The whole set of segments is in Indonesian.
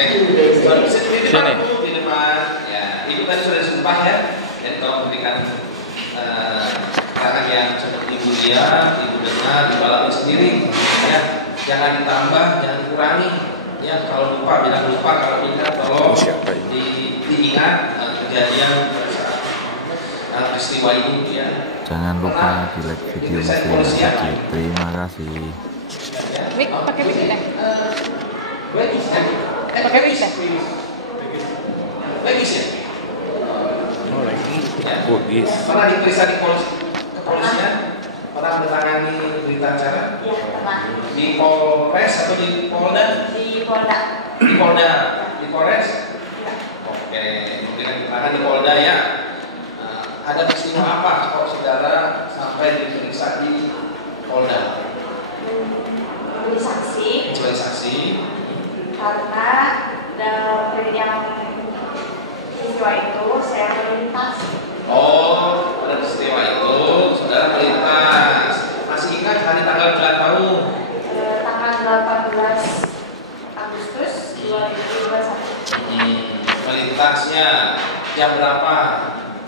Sini. Di depan. Ya, itu kan sudah disumpah ya. Dan kalau memberikan keterangan yang seperti ibu dia, ibu dengar, ibu alami sendiri. Ya, jangan ditambah, jangan kurangi. Ya, kalau lupa bilang lupa, kalau ingat tolong diingat kejadian peristiwa ini ya. Jangan lupa di like video Muslim Suci. Terima kasih. Mik, pakai mic deh. Pakai mic deh. Lagi sih. Oh lagi. Ya. Bugis. Pernah diperiksa di kepolisian? Pernah menangani berita acara? Iya, pernah. Di Polres atau di Polda? Di Polda. Di Polda. Di Polres? Iya. Oke, memberikan keterangan di Polda ya. Ada peristiwa apa kok saudara sampai diperiksa di Polda? Menjadi saksi. Sebagai saksi. Karena dari yang peristiwa itu saya melintas. Oh, pada peristiwa itu saudara melintas. Masih ingat hari tanggal berapa tahun? Tanggal 18 Agustus 2021. Melintasnya jam berapa?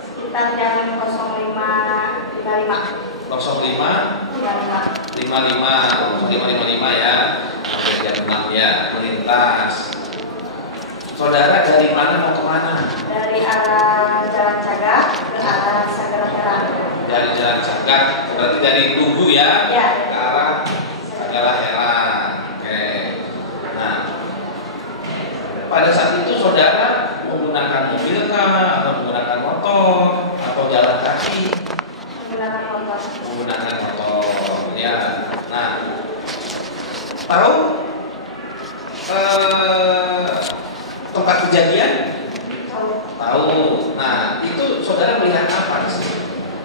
Sekitar jam 05.55. 05 55. 55 ya. Sampai jam 6 ya, melintas. Saudara dari mana mau kemana? Dari arah Jalan Cagak ke arah Sagara Herang. Dari Jalan Cagak, berarti dari Tugu ya? Ya. Ke arah Sagara Herang. Oke. Nah, pada saat itu saudara menggunakan mobil kah, atau menggunakan motor, atau jalan kaki? Menggunakan motor. Menggunakan motor, ya. Nah, tahu tempat kejadian? Tahu. Nah, itu saudara melihat apa sih?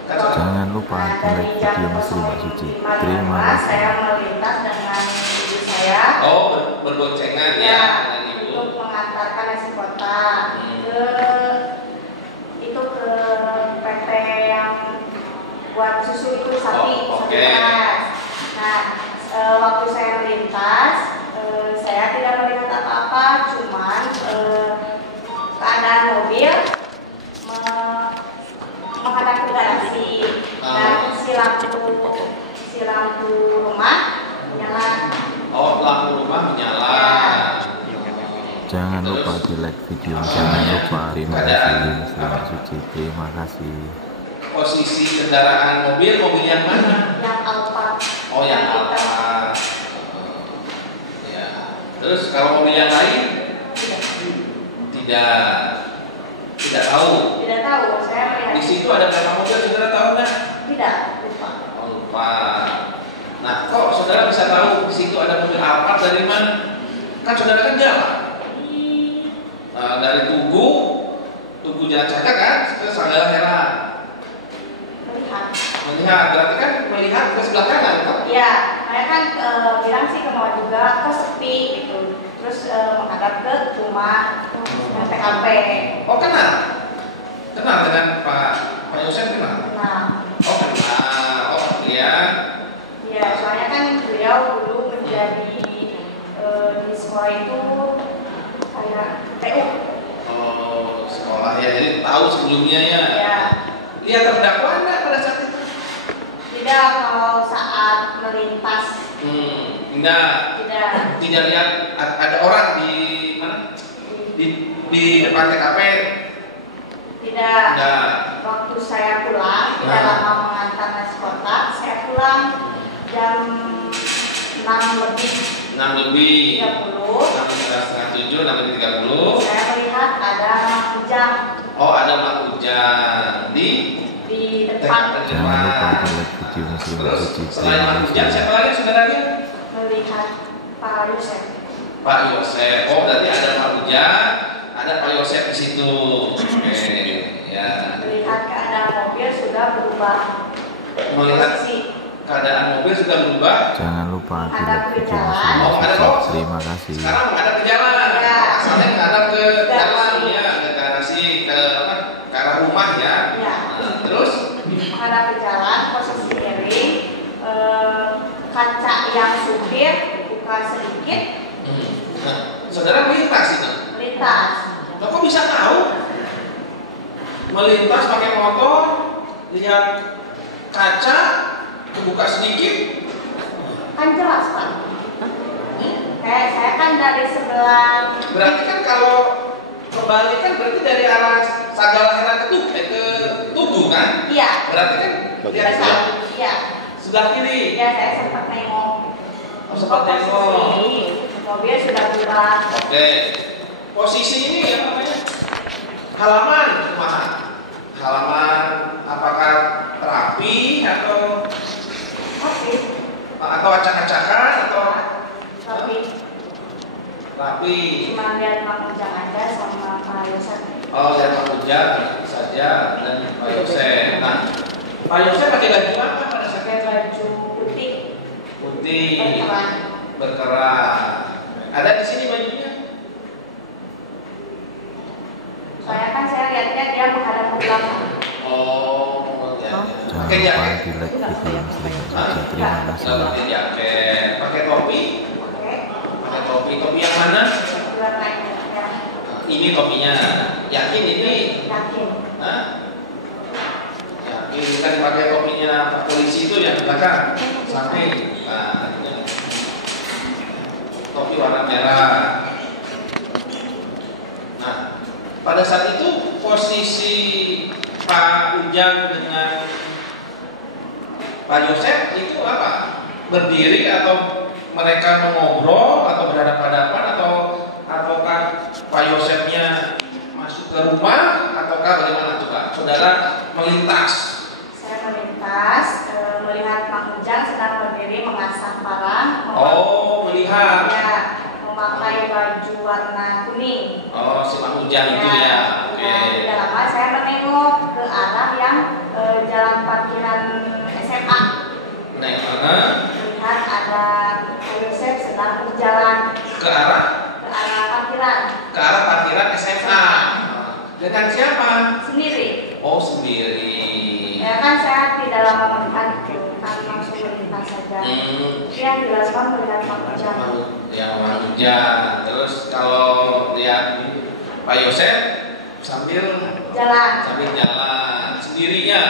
Kan saudara- Jangan lupa di like video Muslim Suci. Terima kasih. Saya melintas dengan ibu saya. Oh, berboncengan ya dengan ibu. Untuk mengantarkan nasi kota ke PT yang buat susu itu sapi. Oh, oke. Sapi keras. Nah, waktu saya melintas, saya tidak melihat apa-apa, cuman keadaan mobil menghadap ke garasi dan si lampu rumah nyala. Oh, lampu rumah menyala. Jangan lupa di like video. Jangan lupa. Terima kasih Muslim Suci. Terima kasih. Posisi kendaraan mobil yang mana? Yang Alphard. Oh, yang Alphard. Ya. Terus kalau mobil yang lain tidak tahu. Tidak tahu, saya melihat. Di situ ada berapa mobil, saudara tahu nggak? Tidak, lupa. Oh, lupa. Nah, kok saudara bisa tahu di situ ada mobil Alphard dari mana? Kan saudara kan jalan. Dari Tugu Jalan Cagak kan, ke Sagara Herang. Melihat, berarti kan melihat ke sebelah kanan, Pak? Iya, saya kan bilang sih ke mama juga, kok sepi gitu. Terus menghadap ke rumah yang TKP. Oh, kenal dengan Pak Yosef kenal? Nah, Oh, kenal. Oh, iya. ya soalnya kan beliau dulu menjadi di sekolah itu kayak TU. Oh, sekolah ya, jadi tahu sebelumnya ya. Ya, Lihat terdakwa enggak pada saat itu? tidak kalau saat melintas. Enggak. Tidak. Tidak lihat ada orang di mana? Di depan TKP. Tidak. Enggak. Waktu saya pulang, tidak lama mengantar nasi kotak, saya pulang jam 6 lebih. 6 lebih. 30. 6:30, 6:30. Saya melihat ada hujan Oh, ada mak hujan di depan. Jangan lupa di like video Muslim Terus Suci. selain mak Terima hujan kasih. siapa lagi saudaranya? Melihat Pak Yosef. Pak Yosef. Oh, berarti ada mak hujan, ada Pak Yosef di situ. Oke, ya. Melihat keadaan mobil sudah berubah. Melihat Posisi. keadaan mobil sudah berubah. Jangan lupa di Ada like video jalan. Muslim Oh, ada Suci. kok. Terima kasih. Sekarang menghadap ke jalan. Ya. Asalnya menghadap ke Garasi. jalan ya, ke garasi, ke apa? Ke arah rumah ya. Ya. Terus Menghadap ke jalan, posisi miring, kaca yang supir buka sedikit. nah, Saudara melintas itu. Melintas. Loh, kok bisa tahu? Melintas pakai motor, lihat kaca, kebuka sedikit. Kan jelas Pak. Saya kan dari sebelah. Berarti kan kalau kembali kan berarti dari arah Sagala Heran ke Tugu kan? Iya. Berarti kan lihat Iya. sebelah kiri. Iya, saya sempat nengok. Sempat nengok. Mobil sudah bubar. Oke. Posisi ini ya namanya halaman rumah. Halaman apakah rapi atau acak-acakan atau rapi? Cuma lihat Mang Ujang aja sama Pak Yosef. Oh, lihat Mang Ujang saja dan Pak Yosef. Nah, Pak Yosef pakai baju apa pada saat Pakai baju putih. putih berkerah. Ada di sini bajunya? Soalnya kan saya lihatnya dia menghadap ke belakang. Oh, ya. Jangan Pakai lupa jaket? di like video Muslim Suci. Terima Nggak kasih. pakai jaket. Pakai topi? Oke. Pakai topi. Topi yang mana? Warna ya. Ini topinya. Yakin ini? Yakin. Hah? Yakin kan pakai topinya Pak polisi itu yang belakang, samping. Nah, ini. Topi warna merah. Nah, pada saat itu posisi Pak Ujang dengan Pak Yosef itu apa? Berdiri atau mereka mengobrol atau berhadapan-hadapan ataukah Pak Yosefnya masuk ke rumah ataukah bagaimana coba? Saudara melintas. Saya melintas melihat Mang Ujang sedang berdiri mengasah parang. Oh, melihat. Ya, memakai baju warna kuning. Oh, si Mang Ujang itu ya. Oke. Tidak lama saya menengok ke arah yang jalan parkiran SMA. Nah, mana? Melihat ada Pak Yosef sedang berjalan Ke arah parkiran parkiran SMA. Dengan siapa? sendiri. Oh, sendiri. Ya kan saya tidak lama melihat kan langsung melintas saja. Yang dilakukan melihat Mang Ujang. Ya, Mang Ujang. Terus kalau lihat Pak Yosef sambil Jalan. sendirinya.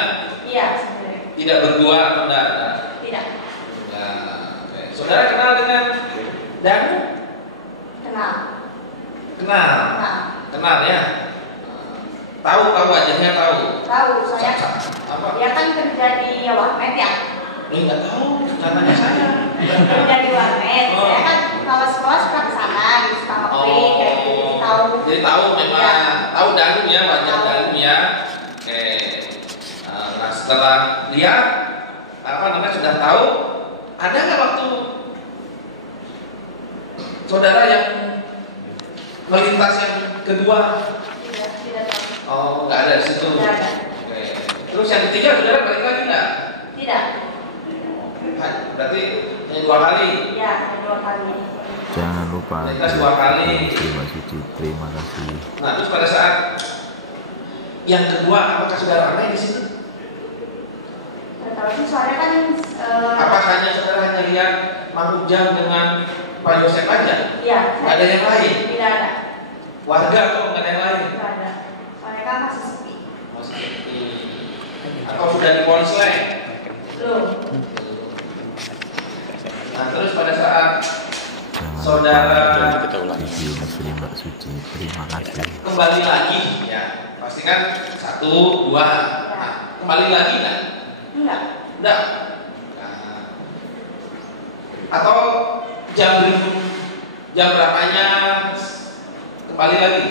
Iya, sendiri. Tidak berdua atau enggak? Tidak. Ya, oke. Saudara kenal dengan Danu? Kenal. Kenal. Kenal ya. Tahu wajahnya tahu. Tahu saya. Apa? Dia kan kerja di warnet ya. Enggak tahu, katanya saya. Kerja di warnet. Oh. Saya kan kalau sekolah suka ke sana di Sukamahi kayak gitu tahu. Jadi tahu memang Ya. tahu Danu ya, wajah Tahu. Danu ya. Oke. Nah, setelah lihat sudah tahu, ada nggak waktu saudara yang melintas yang kedua? Tidak tahu. Oh, nggak ada di situ. Tidak ada. Oke. Terus yang ketiga saudara balik lagi nggak? Tidak. Berarti yang dua kali. Ya, yang dua kali. Jangan lupa di Melintas like dua kali. video Muslim Suci. Terima kasih. Nah, terus pada saat yang kedua, apakah saudara ramai di situ? Tahu sih soalnya kan Apa saudara lihat Mang Ujang dengan Pak Yosef aja? Iya. Nggak ada yang lain? Tidak ada. Warga kok nggak ada yang lain? Tidak ada. Soalnya kan masih sepi. Atau sudah di Polsek? Belum. Nah, terus pada saat Jangan saudara lupa video Muslim Suci. Terima kasih. kembali lagi, ya pasti kan 1, 2. Nah, kembali lagi nggak? Enggak. Enggak. Nah, atau jam berapanya kembali lagi?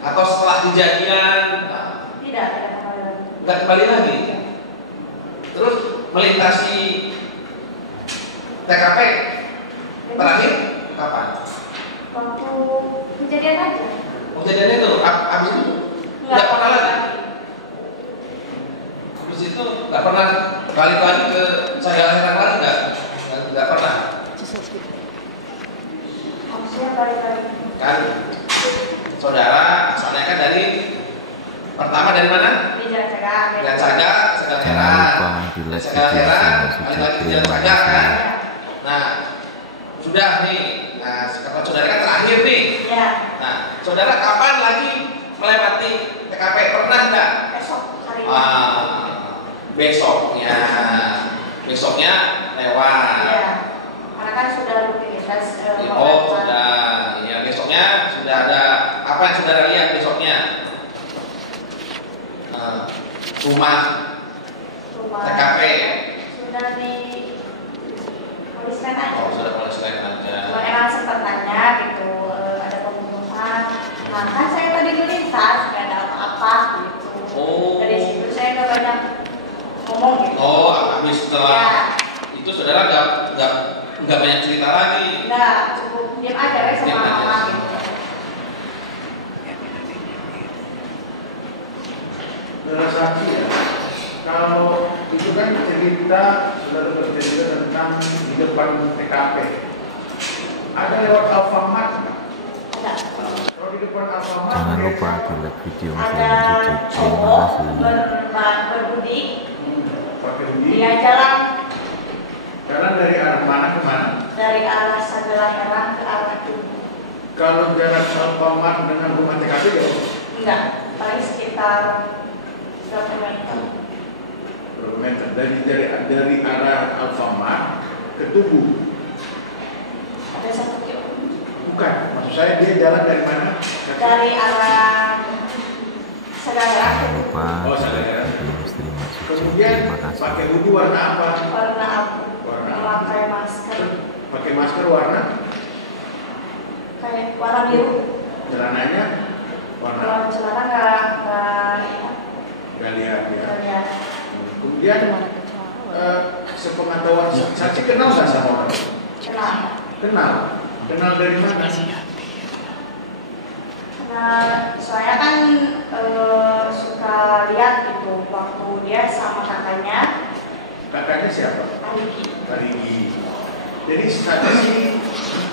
Atau setelah kejadian? Nah, Tidak kembali lagi. nggak kembali lagi. Terus melintasi TKP terakhir kapan? Waktu kejadian aja. Kejadiannya itu habis itu nggak pernah lagi. Habis itu nggak pernah balik lagi ke Sagala Heran lagi nggak pernah. Maksudnya balik lagi. Kan saudara asalnya kan dari pertama dari mana? Di Jalan-Jalan. Jalan Saga, Sagala Jangan Heran. lupa di like Sagala video Heran, Muslim balik Suci. lagi ke Terima Jalan Saga kasih. kan. Nah, sudah nih. Nah, kata Tempat saudara kan terakhir nih. Ya, Nah, saudara kapan lagi melewati TKP? Pernah nggak? esok hari ini. Besoknya, besoknya lewat. Iya, karena kan sudah rutinitas Oh, sudah. Ya, besoknya sudah ada apa yang saudara lihat besoknya? Rumah TKP. sudah di poliskan aja. Oh, sudah mulai selain aja. Cuma emang sempat nanya gitu, ada pembunuhan. Nah kan saya tadi gelisah, nggak ada apa-apa gitu. Oh. Dari situ saya nggak banyak ngomong gitu. Oh, habis setelah Ya, itu saudara nggak banyak cerita lagi. nggak cukup diam aja ya sama Diam aja. mama gitu. Saksi ya, kalau itu kan cerita saudara bercerita tentang di depan TKP. Ada lewat Alfamart nggak? Ada. Kalau di depan Alfamart Jangan dia lupa kan like video Mas Ada Ilham YouTube. Terima cowok kasih. berbudi, pakai uji. dia jalan Jalan dari arah mana ke mana? dari arah Sagala Herang ke arah Tugu. Kalau jarak Alfamart dengan rumah TKP jauh Enggak, paling sekitar berapa meter. berapa meter? Dari arah Alfamart ke Tugu. Ada 1 kilo. Bukan, maksud saya dia jalan dari mana? Dari arah Sagala Herang ke Tugu. Lupa Oh, like saya. video Mas Ilham YouTube. Kemudian Terima kasih. pakai uji warna apa? Warna abu, Warna abu. memakai masker, Pakai masker warna, kayak warna biru. celananya warna Kalau celana nggak lihat ya. nggak lihat. Kemudian sepengetahuan saksi kenal nggak sama orang? Kenal. Kenal dari mana? Nah, saya kan suka lihat gitu waktu dia sama kakaknya Kakaknya siapa? Ariki. Tarigi. Jadi saksi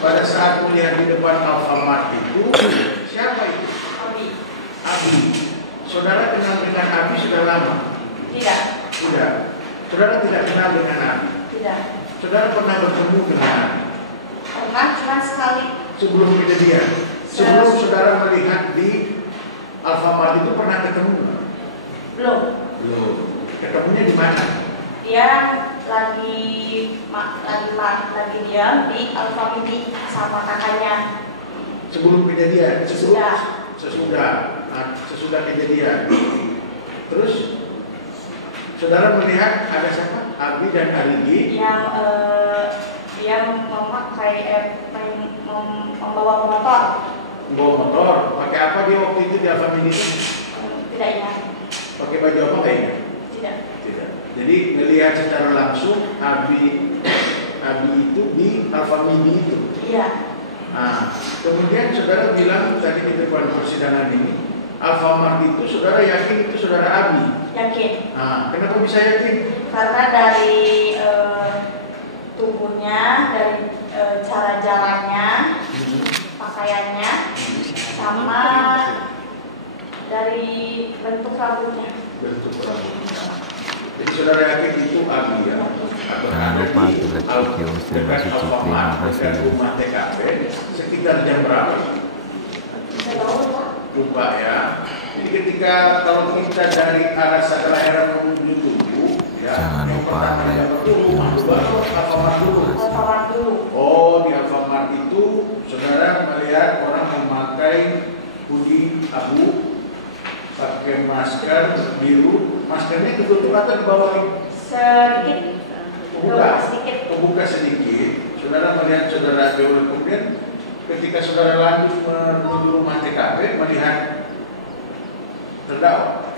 pada saat melihat di depan Alfamart itu siapa itu? Abi. Abi. Saudara kenal dengan Abi sudah lama? Tidak. Tidak. Saudara tidak kenal dengan Abi. Tidak. Saudara pernah bertemu dengan Abi Pernah cuma sekali. sebelum kejadian. Sebelum saudara melihat di Alfamart itu pernah ketemu nggak? Belum. Belum. Ketemunya di mana? Dia lagi diam di Alfamidi sama kakaknya. Sebelum kejadian. Sudah. Sesudah kejadian. Terus saudara melihat ada siapa? Abi dan Arigi Yang dia membawa motor. bawa motor. Pakai apa dia waktu itu di Alfamidi itu? Tidak ingat. Pakai baju apa kayaknya? Tidak. Tidak. Jadi melihat secara langsung Abi itu di Alfamidi itu. Iya. Nah, kemudian saudara bilang tadi di depan persidangan ini, Alfamart itu saudara yakin itu saudara Abi. Yakin. Nah, kenapa bisa yakin? Karena dari tubuhnya, dari cara jalannya, pakaiannya, sama dari bentuk rambutnya. Bentuk rambutnya. Jadi saudara yakin itu Abi ya? Atau Jangan ada lupa di like video Mas Ilham dekat YouTube. Terima Alfamart kasih. dekat rumah TKP sekitar jam berapa? Bisa tahu Pak? Lupa ya. Jadi ketika kalau kita dari arah Sagala Herang menuju Tugu, ya. Jangan yang lupa pertama like yang video bertemu, Mas baru Ilham Alfamart dulu. YouTube. Alfamart dulu. Oh, di Alfamart itu saudara melihat orang memakai hoodie abu, pakai masker biru, maskernya ditutup atau dibawahi? Sedikit. Kebuka, Sedikit. kebuka sedikit. Saudara melihat saudara jauh kemudian ketika saudara lanjut menuju rumah TKP melihat terdakwa.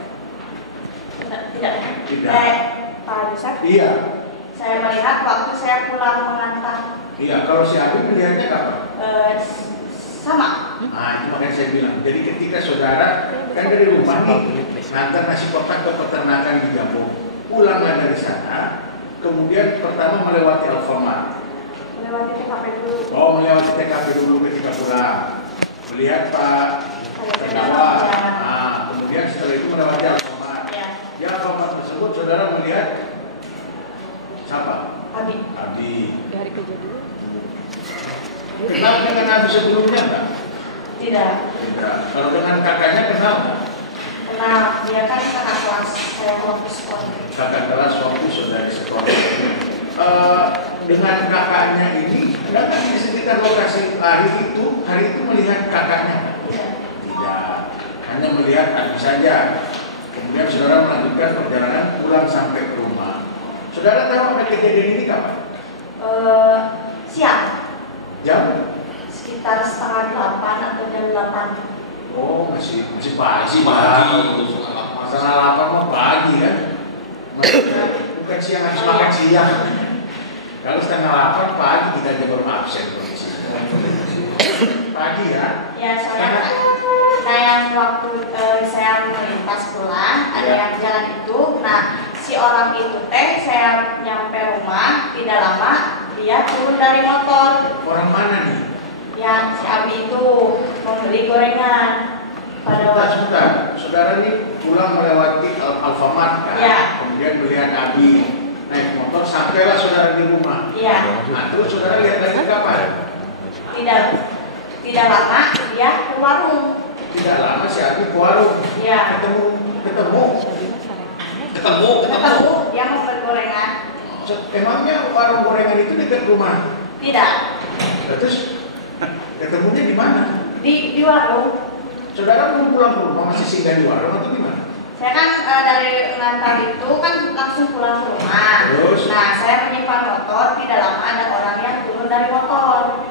Tidak. Tidak. Pak Yusuf. Iya, Saya melihat waktu saya pulang mengantar iya. Kalau si Abi melihatnya kapan? sama. Nah, itu makanya saya bilang. Jadi ketika saudara kan dari rumah nih ngantar nasi kotak ke peternakan di Jambu, pulanglah dari sana, kemudian pertama melewati Alfamart. Melewati TKP dulu. Oh, melewati TKP dulu ketika pulang. Melihat Pak terdakwa. Nah, kemudian setelah itu melewati Alfamart. Ya. Di Alfamart tersebut saudara melihat siapa? Abi. Abi. Dari kerja dulu. Kenal dengan Abi sebelumnya enggak? Tidak. Tidak. Kalau dengan kakaknya kenal nggak? Kenal, dia kan kakak kelas saya waktu sekolah. Kakak kelas waktu sudah di sekolah. Dengan kakaknya ini, enggak kan di sekitar lokasi hari itu melihat kakaknya? Tidak. Tidak. Hanya melihat Abi saja. Kemudian saudara melanjutkan perjalanan pulang sampai ke rumah. Saudara tahu ada kejadian ini kapan? Siang. Jam? Sekitar setengah 8 atau jam 8. Oh, masih pagi. Setengah 8 mah pagi kan? Bukan siang, habis makan siang. Kalau setengah 8 pagi kita aja baru absen. Pagi ya? Ya, soalnya yang waktu saya melintas pulang, ada yang jalan itu. Nah, si orang itu saya nyampe rumah, tidak lama dia turun dari motor. Orang mana nih? Yang si Abi itu membeli gorengan pada Sebentar. Saudara ini pulang melewati Alfamart kan? Ya. Kemudian melihat Abi naik motor, sampailah saudara di rumah. Iya. Nah, terus saudara lihat lagi kapan? Tidak lama dia ke warung. Tidak lama si Abi ke warung. Iya. Ketemu. Dia mau beli gorengan. Emangnya warung gorengan itu dekat rumah? Tidak. Terus ketemunya di mana? Di warung. Saudara belum pulang ke rumah, masih singgah di warung atau di mana? Saya kan dari ngantar itu kan langsung pulang ke rumah. Terus? Nah, saya menyimpan motor, tidak lama ada orang yang turun dari motor.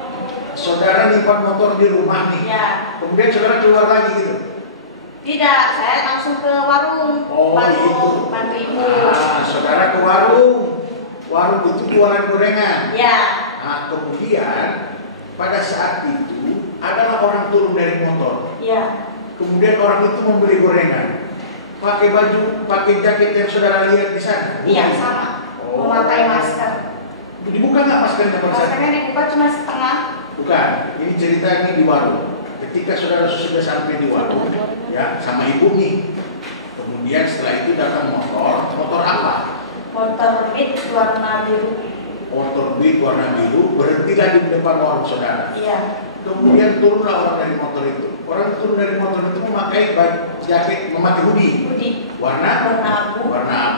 Saudara nyimpan motor di rumah nih? Ya. Kemudian saudara keluar lagi gitu? Tidak, saya langsung ke warung. Oh, gitu. Bantu ibu. Ah, saudara ke warung. Warung itu jualan gorengan. Ya. Nah, kemudian pada saat itu adalah orang turun dari motor. Ya. Kemudian orang itu membeli gorengan. Pakai baju, pakai jaket yang saudara lihat di sana? Iya, sama. Oh. Memakai masker. Dibuka nggak maskernya pada saat itu? Maskernya dibuka cuma setengah. Bukan, ini ceritanya di warung. Ketika saudara sudah sampai di warung, ya sama ibu nih. Kemudian setelah itu datang motor apa? Motor Beat warna biru. Motor Beat warna biru, berhentilah di depan warung saudara. Iya. Kemudian turunlah orang dari motor itu. Orang turun dari motor itu memakai jaket, memakai hoodie. Warna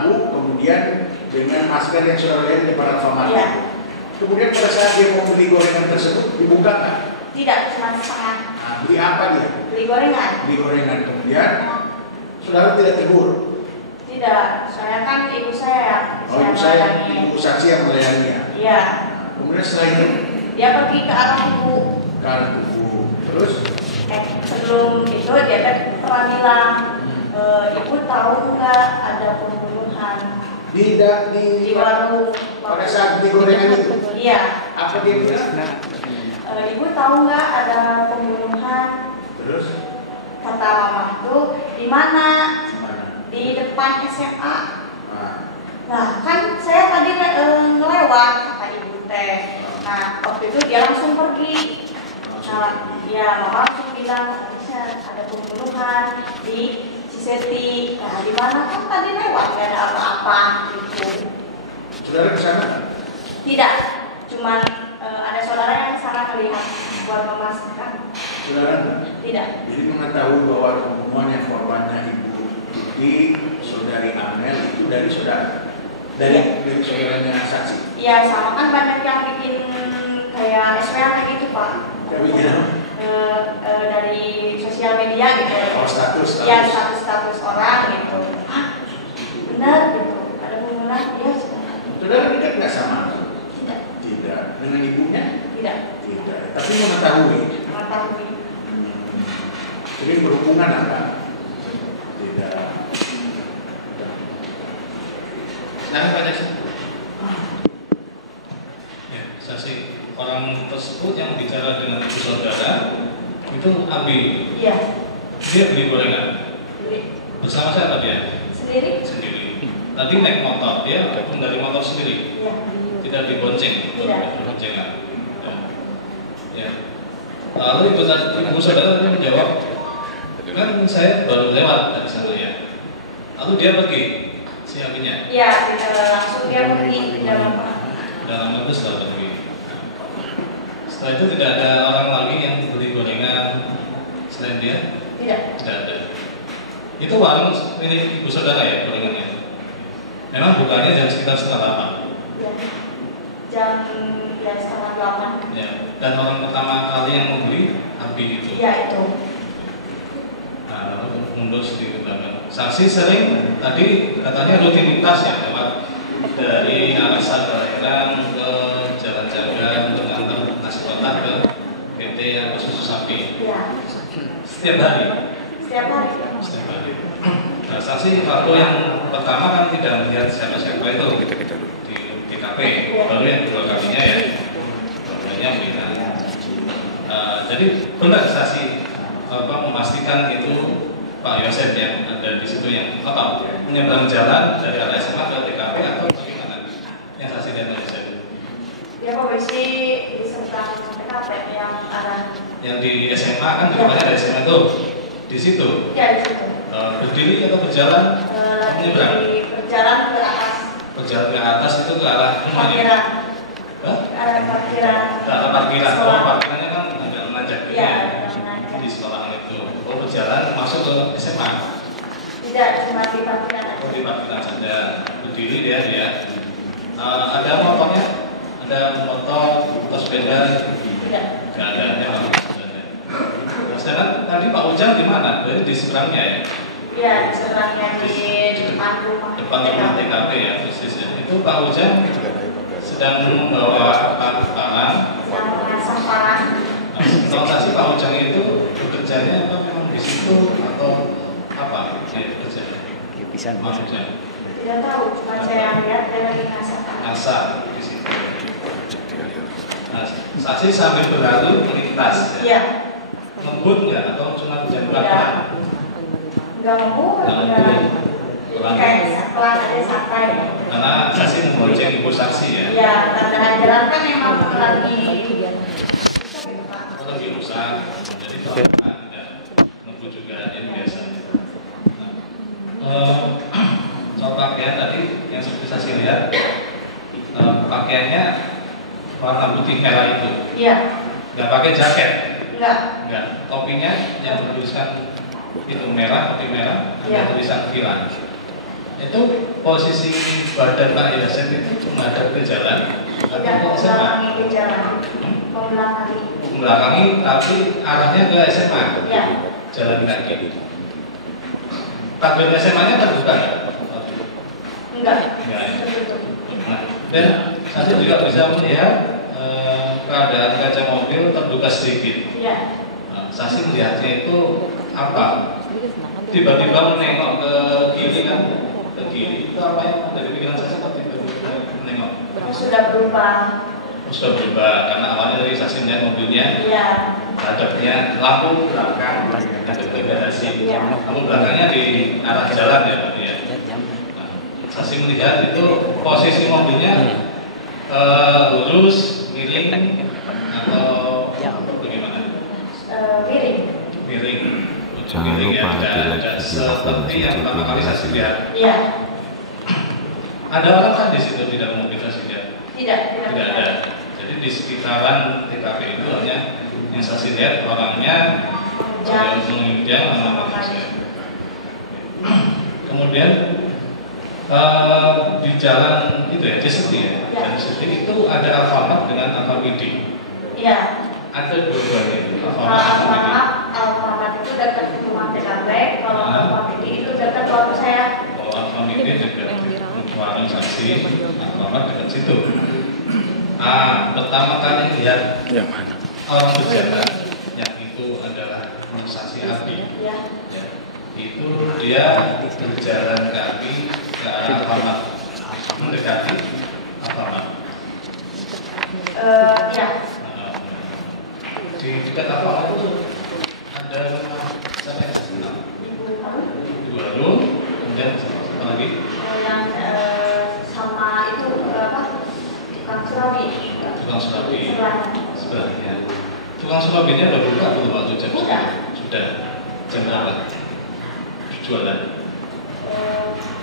abu. Kemudian dengan masker yang saudara lihat di depan Alfamart. Iya. Kemudian pada saat dia mau beli gorengan tersebut, dibuka nggak? Tidak, cuma setengah. Nah, beli apa dia? Beli gorengan. Beli gorengan. Kemudian saudara tidak tegur. Tidak, saya kan ibu saya. Ibu saya, ibu saksi yang melayaninya. Iya. Nah, kemudian setelah itu Dia pergi ke arah ibu. ke arah tubuh. Terus Sebelum itu dia pernah bilang, ibu tahu nggak ada pembunuhan tidak di warung pada saat beli gorengan itu. Iya. Apa dia bilang? Ibu tahu nggak ada pembunuhan? Terus Kata mama itu di mana? gimana? Di depan SMA. Nah, Nah, kan saya tadi ngelewat kata ibu teh. Nah, waktu itu dia langsung pergi. Nah, ya mama langsung bilang bisa ada pembunuhan di Ciseti. Nah, di mana kan tadi lewat nggak ada apa-apa gitu. saudara ke sana? Tidak, cuman ada saudara yang sana melihat buat memastikan. Saudara enggak? Tidak. Jadi mengetahui bahwa pembunuhan yang korbannya ibu Tuti, saudari Amel itu dari saudara, dari saudaranya saksi. Iya, sama kan banyak yang bikin kayak SWA gitu Pak. Tapi gimana? Dari sosial media gitu. Oh, status. Iya, status orang gitu. Ah, benar gitu. Ada pembunuhan, iya. Saudara dekat nggak sama? Tidak. Tidak. Dengan ibunya? Tidak. Tidak. Tapi mengetahui. Mengetahui. Jadi berhubungan apa? Tidak. Nah, pada ya, saksi orang tersebut yang bicara dengan ibu saudara itu Abi. Iya. Dia beli gorengan Beli. bersama siapa dia? Sendiri? Sendiri. Tadi naik motor, dia turun dari motor sendiri. Iya. Tidak dibonceng. Tidak. Diboncengan. Ya. Lalu ibu saudara tadi menjawab, kan saya baru lewat dari sana ya. Lalu dia pergi, si Abinya. Iya, langsung dia pergi di dalam rumah. Dalam itu sudah pergi. Setelah itu tidak ada orang lagi yang beli gorengan selain dia? Tidak. Tidak ada. Itu warung milik ibu saudara ya gorengannya? Memang bukanya jam sekitar setengah 8? Ya. Jam ya setengah 8. Ya. Dan orang pertama kali yang membeli Abi itu? Ya itu. Nah, lalu mundur sedikit belakang. Saksi sering tadi katanya rutinitas ya lewat dari arah Sadalerang ke Jalan Jagan untuk ngantar nasi kotak ke PT atau susu sapi. Ya. Setiap hari. Setiap hari. Setiap hari. Nah, saksi waktu yang pertama kan tidak melihat siapa-siapa itu di TKP, baru yang kedua kalinya ya. Keduanya kita. Jadi benar saksi memastikan itu Pak Yosef yang ada di situ yang menyeberang jalan dari arah SMA ke TKP atau bagaimana yang saksi lihat Yosef? Dia posisi di seberang TKP yang arah. Yang di SMA kan rumahnya ada SMA itu di situ. Ya di situ. Berdiri atau berjalan? Menyeberang. Berjalan ke atas. Berjalan ke atas itu ke arah Parkiran. Hah? Ke arah parkiran. Ke arah parkiran. Sekolah. Oh, parkirannya kan agak menanjak Iya. di sekolahan itu. Oh, berjalan masuk ke SMA. Tidak, cuma di parkiran aja. Oh, di parkiran saja. Berdiri dia. Ada motornya? Ada motor sepeda? Tidak. Nggak ada. Memang sebenarnya. Sedangkan tadi Pak Ujang di mana? Berarti di seberangnya ya? Iya, di seberangnya di depan rumah. Depan rumah TKP ya, persisnya. Itu Pak Ujang sedang membawa barang. Yang mengasah parang. Notasi Pak Ujang itu bekerjanya apa memang di situ atau apa? Ya, bekerjanya. Pak Ujang. Tidak tahu, cuma saya lihat dia lagi ngasah parang. Asal di situ. Nah, saksi sambil berlalu melintas ya. Iya. Ngebut nggak atau cuma hujan pelan? Enggak mau, kayak pelan aja santai. Karena saksi membonceng ibu saksi ya. Iya, tanda jalan kan memang lagi Lagi rusak, jadi pelan ya. Ngebut juga yang biasanya. Soal pakaian tadi yang seperti saksi lihat, pakaiannya warna putih merah itu. Iya. Nggak pakai jaket. Enggak. Topinya yang tulisan itu merah, topi merah, ada Ya. tulisan Kilan. Itu posisi badan Pak Yosef itu menghadap ke jalan, Tidak membelakangi ke jalan. Membelakangi. membelakangi, tapi arahnya ke SMA, Ya. jalan kaki. Pagar SMA-nya terbuka nggak? Enggak. Enggak. Nah, dan saya juga bisa melihat keadaan kaca mobil terbuka sedikit. Iya. Saksi melihatnya itu apa? Tiba-tiba menengok ke kiri kan? Ke kiri itu apa yang ada di pikiran saksi? Tiba-tiba menengok. Sudah berubah. Sudah berubah karena awalnya dari saksi melihat mobilnya, Iya. hadapnya lampu belakang, ada degradasi. Lampu belakangnya di arah jalan ya, Pak ya. Nah, saksi melihat itu posisi mobilnya lurus, miring, atau bagaimana? Miring. Jangan lupa di-like Tidak video seperti yang pertama kali saksi lihat. Iya. Ada orang kan di situ di dalam mobil saksi lihat? Tidak Tidak ada. Jadi di sekitaran TKP itu hanya yang saksi lihat orangnya yang menginjak sama manusia. Kemudian di jalan itu ya, Ciseti ya. Dan Ciseti itu ada Alfamart dengan Alfamidi. Iya. Ada dua-duanya itu. Alfamart itu dekat rumah TKP, kalau Alfamidi itu dekat waktu saya. Oh, Alfamidi dekat warung saksi, Alfamart dekat situ. Pertama kali lihat orang berjalan yang itu adalah saksi Abi. Iya. Ya, itu dia berjalan kaki ke arah Alfamart, mendekati Alfamart. Iya. Di dekat Alfamart itu ada siapa yang saya kenal? Ibu Harun, kemudian apa lagi? Yang sama itu apa? Tukang surabi. Tukang surabi. Sebelahnya. Tukang surabinya udah buka belum waktu jam Sudah. Sudah. Jam berapa? Jualan.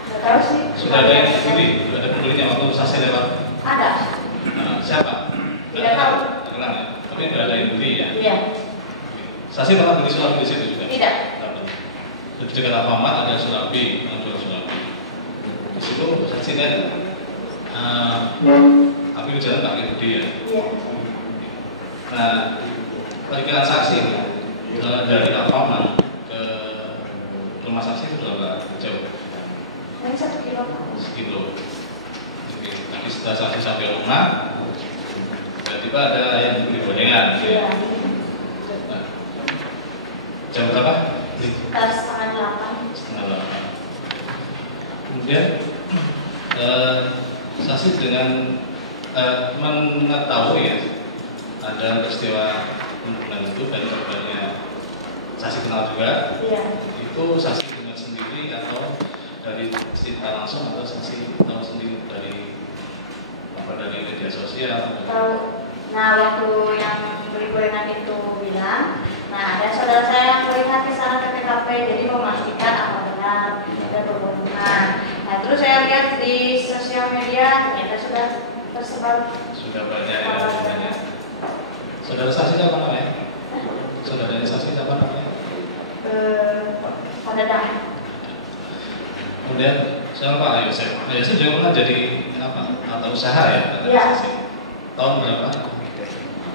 Nggak tahu sih. Sudah ada yang pembeli? Sudah ada pembelinya waktu saksi lewat? Ada. Siapa? Tidak tahu. Terkenal ya? Tapi Saksi pernah beli Surabi di situ juga? Tidak. Di dekat Alfamart ada Surabi, yang jual Surabi. Di situ saksi lihat api di jalan kaki gede ya. Iya. Nah, perkiraan saksi dari Alfamart ke rumah saksi itu berapa jauh? Yang 1 kilo. 1 kilo. Oke. Tapi setelah saksi sampai rumah, tiba-tiba ada yang beli gorengan. Iya. Nah, jam berapa? Sekitar setengah 8. Setengah 8. Kemudian saksi dengan mengetahui ya ada peristiwa pembunuhan itu dan korbannya saksi kenal juga. Iya. Itu saksi dengar sendiri atau dari cerita langsung atau saksi tahu sendiri dari media sosial? Tahu. Nah, waktu yang beli gorengan itu bilang, nah ada saudara saya yang melihat ke sana ke TKP, jadi memastikan apa benar ada pembunuhan. Nah, terus saya lihat di sosial media ternyata sudah tersebar. Sudah banyak ya. Saudara saksi siapa namanya? Saudaranya saksi siapa namanya? Pada dah. Kemudian siapa Pak Yosef? Pak Yosef juga pernah jadi apa? Atau usaha ya? Iya. Tahun berapa?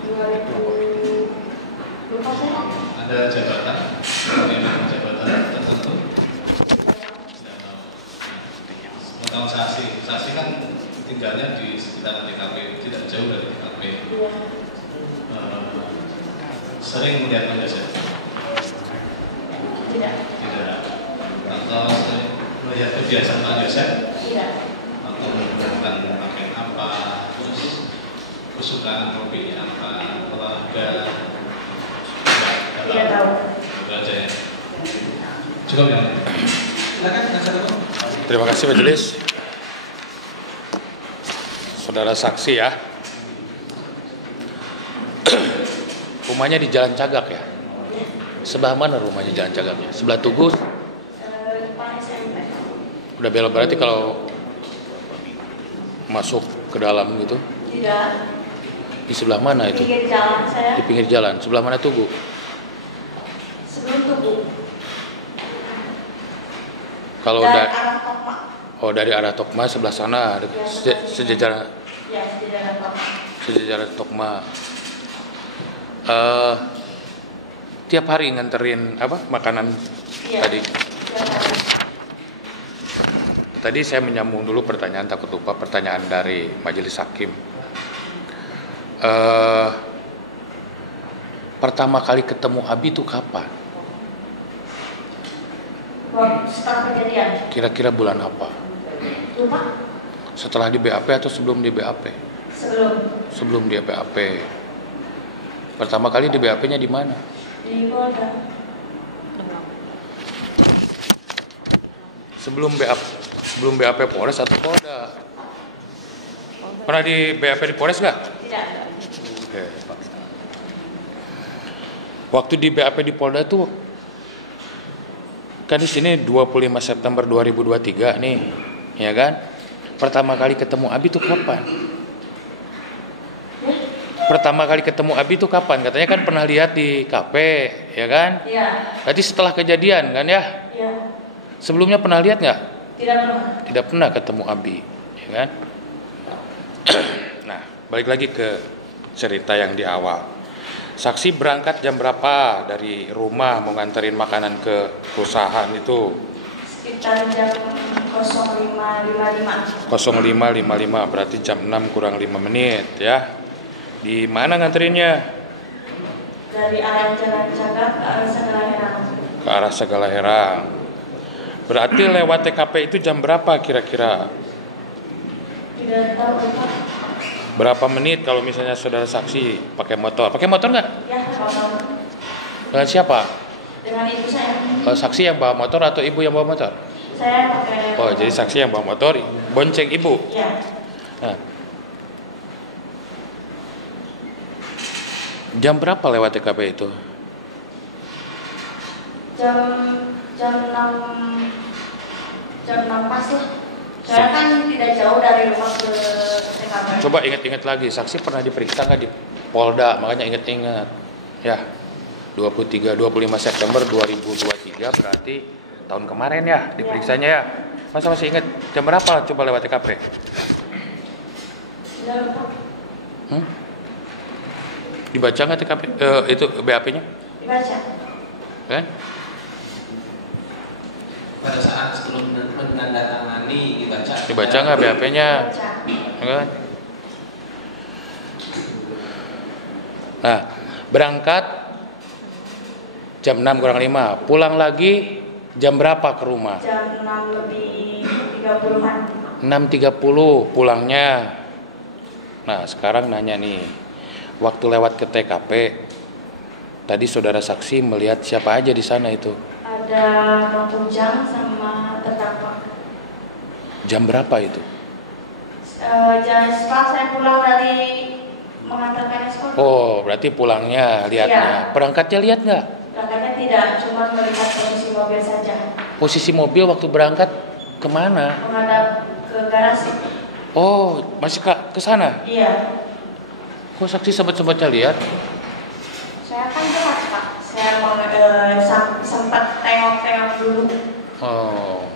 2000. Lupa saya. Ada jabatan? Bagaimana jabatan tertentu? Tidak tahu. Tahu saksi. Saksi kan tinggalnya di sekitar TKP, tidak jauh dari TKP. Iya. Sering melihat Pak Yosef? Tidak. Tidak. Atau sering melihat kebiasaan Pak Yosef? Tidak. Atau menggunakan pakaian apa? Terus kesukaan hobinya apa? Olahraga? Tidak tahu. Itu aja ya. Cukup ya. Silakan. Terima kasih majelis. Saudara saksi ya. Rumahnya di Jalan Cagak ya. Sebelah mana rumahnya Jalan Cagaknya? Sebelah Tugu. Depan SMP. Udah belok berarti kalau masuk ke dalam gitu. Tidak. Di sebelah mana itu? Pinggir jalan saya. Di pinggir jalan. Sebelah mana Tugu? Sebelum Tugu. Kalau dari arah Tokma. dari arah Tokma sebelah sana Ya, sejajaran Ya, sejajaran Tokma. sejajaran Tokma. Tiap hari nganterin apa makanan Iya. tadi. Tiap hari. Tadi saya menyambung dulu pertanyaan, takut lupa pertanyaan dari majelis hakim. Pertama kali ketemu Abi itu kapan? Setelah kejadian. Kira-kira bulan apa? Lupa. Setelah di BAP atau sebelum di BAP? Sebelum. Sebelum di BAP. Pertama kali di BAP-nya di mana? Di Polda. Sebelum BAP Polres atau Polda? Pernah di BAP di Polres nggak? Tidak. Oke. Waktu di BAP di Polda itu kan di sini 25 September 2023 nih, ya kan? Pertama kali ketemu Abi itu kapan? Pertama kali ketemu Abi itu kapan? Katanya kan pernah lihat di kafe, ya kan? Iya. Berarti setelah kejadian kan ya? Iya. Sebelumnya pernah lihat nggak? Tidak pernah. Tidak pernah ketemu Abi, ya kan? Nah, balik lagi ke cerita yang di awal. Saksi berangkat jam berapa dari rumah mau nganterin makanan ke perusahaan itu? Sekitar jam 05.55. 05.55 berarti jam 6 kurang 5 menit ya. Di mana nganterinnya? Dari arah Jalan Cagak ke arah Segala Herang. Ke arah Segala Herang. Berarti lewat TKP itu jam berapa kira-kira? Tidak tahu Pak. Berapa menit kalau misalnya saudara saksi pakai motor? Pakai motor nggak? Ya, Bapak. Dengan siapa? Dengan ibu saya. Saksi yang bawa motor atau ibu yang bawa motor? Saya pakai. Oh, jadi saksi yang bawa motor bonceng ibu. Ya. Nah. Jam berapa lewat TKP itu? Jam 6 pas lah. Saya kan tidak jauh dari rumah ke TKP. Coba ingat-ingat lagi, saksi pernah diperiksa nggak di Polda? Makanya ingat-ingat, ya. 25 September 2023 berarti tahun kemarin ya diperiksanya ya. Masa masih ingat jam berapa coba lewat TKP? Dibaca nggak TKP itu BAP-nya? Dibaca. Kan? Pada saat sebelum menandatangani dibaca. Dibaca nggak BAP-nya? Kan? Nah, berangkat jam 6 kurang 5, pulang lagi jam berapa ke rumah? Jam 6 lebih 30-an. 6.30 pulangnya. Nah, sekarang nanya nih, waktu lewat ke TKP, tadi saudara saksi melihat siapa aja di sana itu? Ada Bang Ujang sama terdakwa. Jam berapa itu? Jam setelah saya pulang dari mengantarkan sekolah. Oh, berarti pulangnya lihatnya. Iya. Berangkatnya lihat nggak? Berangkatnya tidak, cuma melihat posisi mobil saja. Posisi mobil waktu berangkat kemana? Menghadap ke garasi. Oh, masih ke sana? Iya. Kok saksi sempat-sempatnya lihat? Saya kan jelas Pak. Saya sempat tengok-tengok dulu. Oh,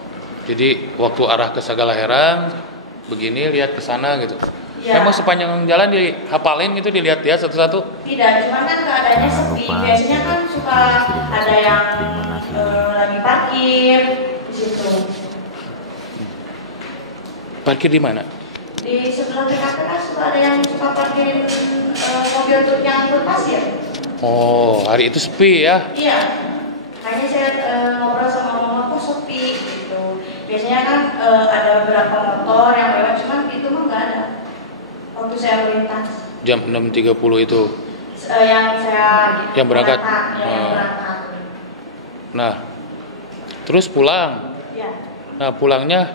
jadi waktu arah ke Sagala Herang begini lihat ke sana gitu. Iya. Emang sepanjang jalan dihafalin gitu, dilihat dia satu-satu? Tidak, cuman kan keadaannya sepi. Biasanya kan suka ada yang lagi parkir di situ. Parkir di mana? Di sebelah TKP kan suka ada yang suka parkirin mobil truk yang berpasir. Oh, hari itu sepi ya? Iya. Kayaknya saya ngobrol sama mama kok sepi gitu. Biasanya kan ada beberapa motor yang lewat, cuman itu mah nggak ada. Waktu saya melintas. Jam 6.30 itu. Yang berangkat. Yang berangkat. Nah, terus pulang. Iya. Nah, pulangnya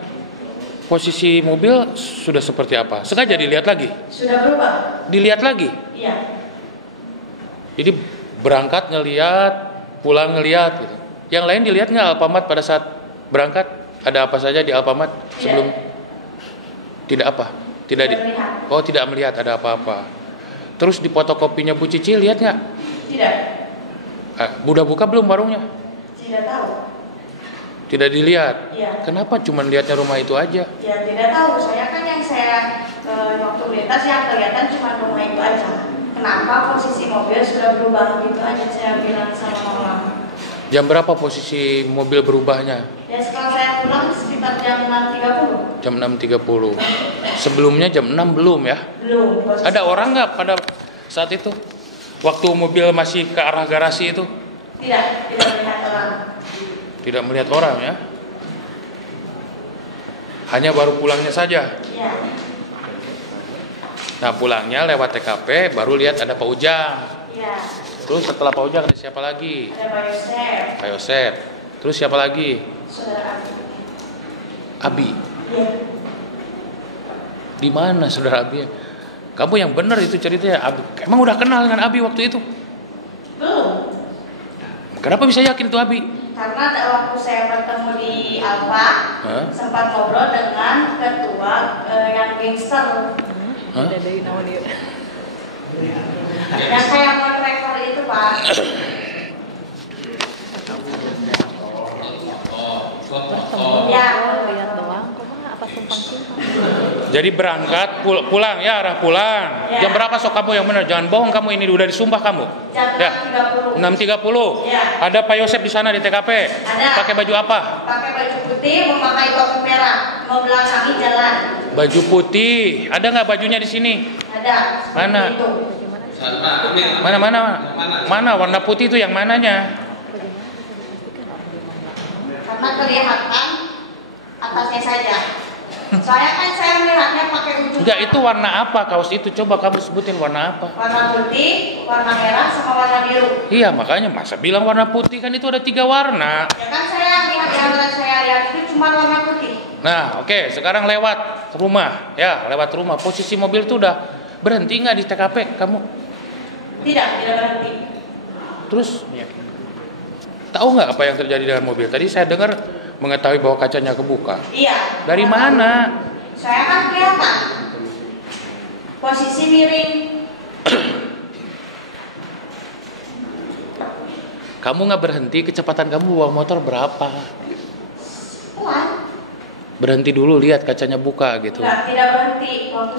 posisi mobil sudah seperti apa? Sengaja dilihat lagi? Sudah berubah. Dilihat lagi? Iya. Jadi berangkat ngelihat, pulang ngelihat gitu. Yang lain dilihat nggak Alfamart pada saat berangkat? Ada apa saja di Alfamart sebelum? Tidak apa? Tidak Oh, tidak melihat ada apa-apa. Terus di fotokopinya Bu Cici lihat nggak? Tidak. Udah buka belum warungnya? Tidak tahu. Tidak dilihat. Iya. Kenapa cuma lihatnya rumah itu aja? Ya tidak tahu. Saya kan yang saya waktu melintas yang kelihatan cuma rumah itu aja. Kenapa posisi mobil sudah berubah gitu aja, saya bilang sama mama. Jam berapa posisi mobil berubahnya? Ya setelah saya pulang sekitar jam 6.30. Jam 6.30. Sebelumnya jam 6 belum ya? Belum. Ada orang nggak pada saat itu? Waktu mobil masih ke arah garasi itu? Tidak melihat orang. Tidak melihat orang ya? Hanya baru pulangnya saja? Iya. Nah, pulangnya lewat TKP baru lihat ada Pak Ujang. Iya. Terus setelah Pak Ujang ada siapa lagi? Ada Pak Yosef. Pak Yosef. Terus siapa lagi? Saudara Abi. Abi. Iya. Di mana saudara Abi? Kamu yang benar itu ceritanya. Abi. Emang udah kenal dengan Abi waktu itu? Belum. Kenapa bisa yakin itu Abi? Karena waktu saya bertemu di Alfa, sempat ngobrol dengan ketua yang gangster. Yang saya kontraktor itu Pak. Ya. Lihat doang, kok mah apa sumpang-sumpang. Jadi berangkat pulang ya, arah pulang. Ya. Jam berapa sok kamu yang benar? Jangan bohong kamu, ini udah disumpah kamu. Jam Ya. 6.30. 6.30. Ya. Ada Pak Yosef di sana di TKP. Ada. Pakai baju apa? Pakai baju putih, memakai topi merah, mau belakangi jalan. Baju putih. Ada nggak bajunya di sini? Ada. Mana? Itu. Mana warna putih itu yang mananya? Karena kelihatan atasnya saja. Saya melihatnya pakai ujung. Enggak, itu warna apa kaos itu? Coba kamu sebutin warna apa? Warna putih, warna merah, sama warna biru. Iya, makanya masa bilang warna putih, kan itu ada 3 warna. Ya kan saya lihat yang saya lihat itu cuma warna putih. Nah, oke, sekarang lewat rumah. Ya, lewat rumah. Posisi mobil itu udah berhenti nggak di TKP kamu? Tidak berhenti. Terus tahu nggak apa yang terjadi dengan mobil? Tadi saya dengar mengetahui bahwa kacanya kebuka. Iya. Dari mana? Saya kan kelihatan posisi miring. kamu nggak berhenti, kecepatan kamu bawa motor berapa? Pelan. Berhenti dulu, lihat kacanya buka gitu. Enggak, tidak berhenti. Waktu